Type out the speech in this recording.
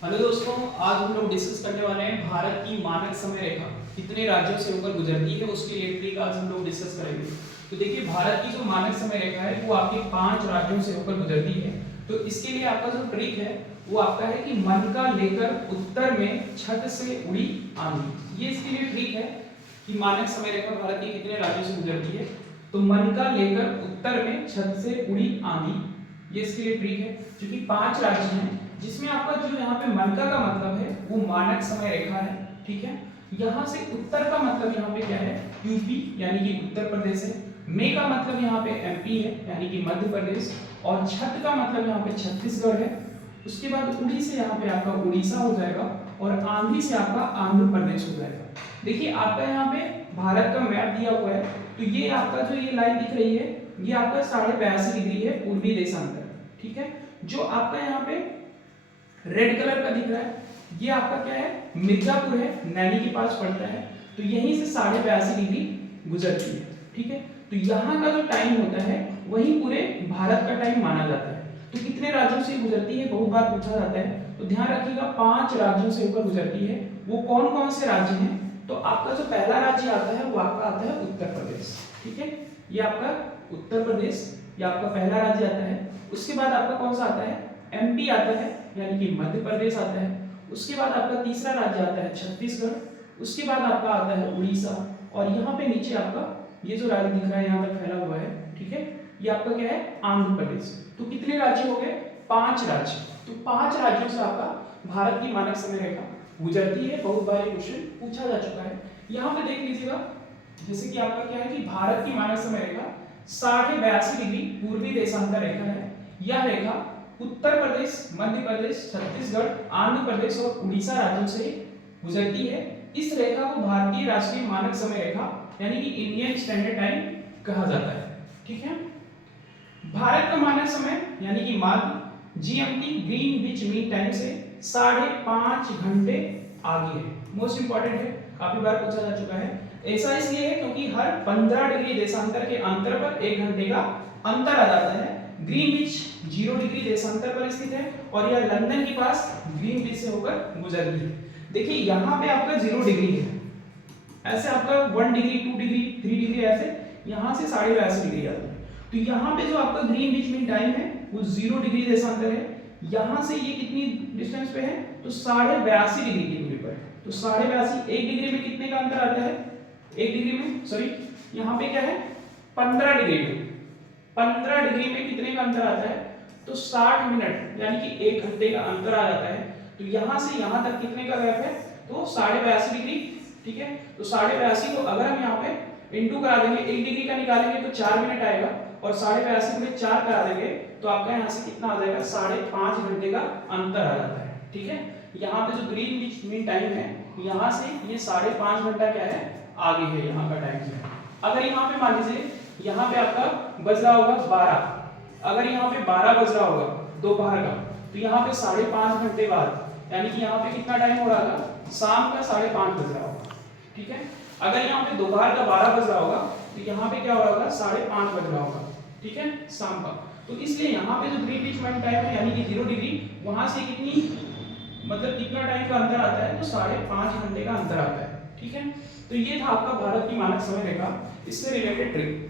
Hello दोस्तों, आज हम लोग डिस्कस करने वाले हैं भारत की मानक समय रेखा कितने राज्यों से होकर गुजरती है उसकी इलेक्ट्रिक आज हम लोग डिस्कस करेंगे। तो देखिए, भारत की जो मानक समय रेखा है वो आपके 5 राज्यों से होकर गुजरती है। तो इसके लिए आपका जो ट्रिक है वो आपका है कि मन का लेकर उत्तर में छत से उड़ी आंधी। ये इसके लिए ट्रिक है कि मानक समय रेखा भारत की कितने राज्यों से गुजरती है। तो मन का लेकर उत्तर में छत से उड़ी आंधी, ये इसके लिए ट्रिक है। क्योंकि 5 राज्य हैं जिसमें आपका जो यहाँ पे मनका का मतलब है वो मानक समय रेखा है, ठीक है। यहाँ से उत्तर का मतलब यहाँ पे क्या है, यूपी यानी कि उत्तर प्रदेश है। मे का मतलब यहाँ पे एमपी है यानी कि मध्य प्रदेश, और छत का मतलब यहाँ पे छत्तीसगढ़ है। उसके बाद उड़ी से यहाँ पे आपका उड़ीसा हो जाएगा, और आंधी से आपका आंध्र प्रदेश हो जाएगा। देखिए, आपका यहाँ पे भारत का मैप दिया हुआ है। तो ये आपका जो ये लाइन दिख रही है ये आपका 82.5 डिग्री है पूर्वी देशांतर, ठीक है। जो आपका यहाँ पे रेड कलर का दिख रहा है ये आपका क्या है, मिर्जापुर है, नैनी के पास पड़ता है। तो यहीं से 82.5 डिग्री गुजरती है, ठीक है। तो यहाँ का जो टाइम होता है वही पूरे भारत का टाइम माना जाता है। तो कितने राज्यों से गुजरती है बहुत बार पूछा जाता है, तो ध्यान रखिएगा 5 राज्यों से होकर गुजरती है। वो कौन कौन से राज्य हैं, तो आपका जो पहला राज्य आता है वो आपका आता है उत्तर प्रदेश, ठीक है। ये आपका उत्तर प्रदेश, ये आपका पहला राज्य आता है। उसके बाद आपका कौन सा आता है, एमपी आता है यानी कि मध्य प्रदेश आता है। उसके बाद आपका तीसरा राज्य आता है छत्तीसगढ़। उसके बाद आपका आता है उड़ीसा, और यहाँ पे नीचे आपका ये जो राज्य दिख रहा है यहाँ तक फैला हुआ है, ठीक है, ये आपका क्या है, आंध्र प्रदेश। तो कितने राज्य हो गए, 5 राज्य। तो 5 राज्यों से आपका भारत की मानक समय रेखा गुजरती है। बहुत बार ये क्वेश्चन पूछा जा चुका है। यहाँ पे देख लीजिएगा, जैसे कि आपका क्या है कि भारत की मानक समय रेखा 82.5 डिग्री पूर्वी देशांतर रेखा है। यह रेखा उत्तर प्रदेश, मध्य प्रदेश, छत्तीसगढ़, आंध्र प्रदेश और उड़ीसा राज्यों से गुजरती है। इस रेखा को भारतीय राष्ट्रीय मानक समय रेखा यानी कि इंडियन स्टैंडर्ड टाइम कहा जाता है, ठीक है। भारत का मानक समय यानी कि माध्य जीएमटी ग्रीनविच मीन टाइम से 5.5 घंटे आगे है। मोस्ट इंपॉर्टेंट है, काफी बार पूछा जा चुका है। ऐसा इसलिए है क्योंकि हर 15 डिग्री देशांतर के अंतर पर 1 घंटे का अंतर आ जाता है। ग्रीनविच 0 डिग्री देशांतर पर स्थित है और यह लंदन के पास ग्रीनविच से होकर गुजरती है। देखिए, यहाँ पे आपका 0 डिग्री है, ऐसे आपका 1 डिग्री 2 डिग्री 3 डिग्री, ऐसे यहाँ से 82.5 डिग्री आता है। तो यहाँ पे जो आपका ग्रीनविच मीन टाइम है वो 0 डिग्री देशांतर है। यहाँ से ये कितनी डिस्टेंस पे है, तो 82.5 डिग्री की दूरी पर। तो 82.5, 1 डिग्री में कितने का अंतर आता है, 1 डिग्री में सॉरी यहाँ पे क्या है 15 डिग्री में, 15 डिग्री में कितने का अंतर आता है, तो 60 मिनट यानी कि 1 घंटे का अंतर आ जाता है। तो यहाँ से यहाँ तक कितने का गैप है, तो 82.5 डिग्री, ठीक है। तो 82.5 को अगर हम यहाँ पे इंटू करा देंगे, 1 डिग्री का निकालेंगे तो 4 मिनट आएगा, और 82.5 में 4 करा देंगे तो आपका यहाँ से कितना आ जाएगा, 5.5 घंटे का अंतर आ जाता है, ठीक है। यहाँ पे जो ग्रीनविच मीन टाइम है यहाँ से ये 5.5 घंटा क्या है, आगे है यहाँ का टाइम है। अगर यहाँ पे मान लीजिए यहाँ पे आपका बज रहा होगा 12, अगर यहाँ पे 12 बज रहा होगा दोपहर का, तो यहाँ पे 5.5 घंटे बाद यानी कि यहाँ पे कितना टाइम हो रहा होगा, शाम का 5.5 बज रहा होगा, ठीक है। अगर यहाँ पे दोपहर का 12 बज रहा होगा तो यहाँ पे क्या हो रहा होगा, 5.5 बज रहा होगा, ठीक है, शाम का। तो इसलिए यहाँ पे जो ग्रीनविच मीन टाइम है यानी कि 0 डिग्री, वहां से कितनी मतलब कितना टाइम का अंतर आता है, तो 5.5 घंटे का अंतर आता है, ठीक है। तो ये था आपका भारत की मानक समय रेखा, इससे रिलेटेड ट्रिक।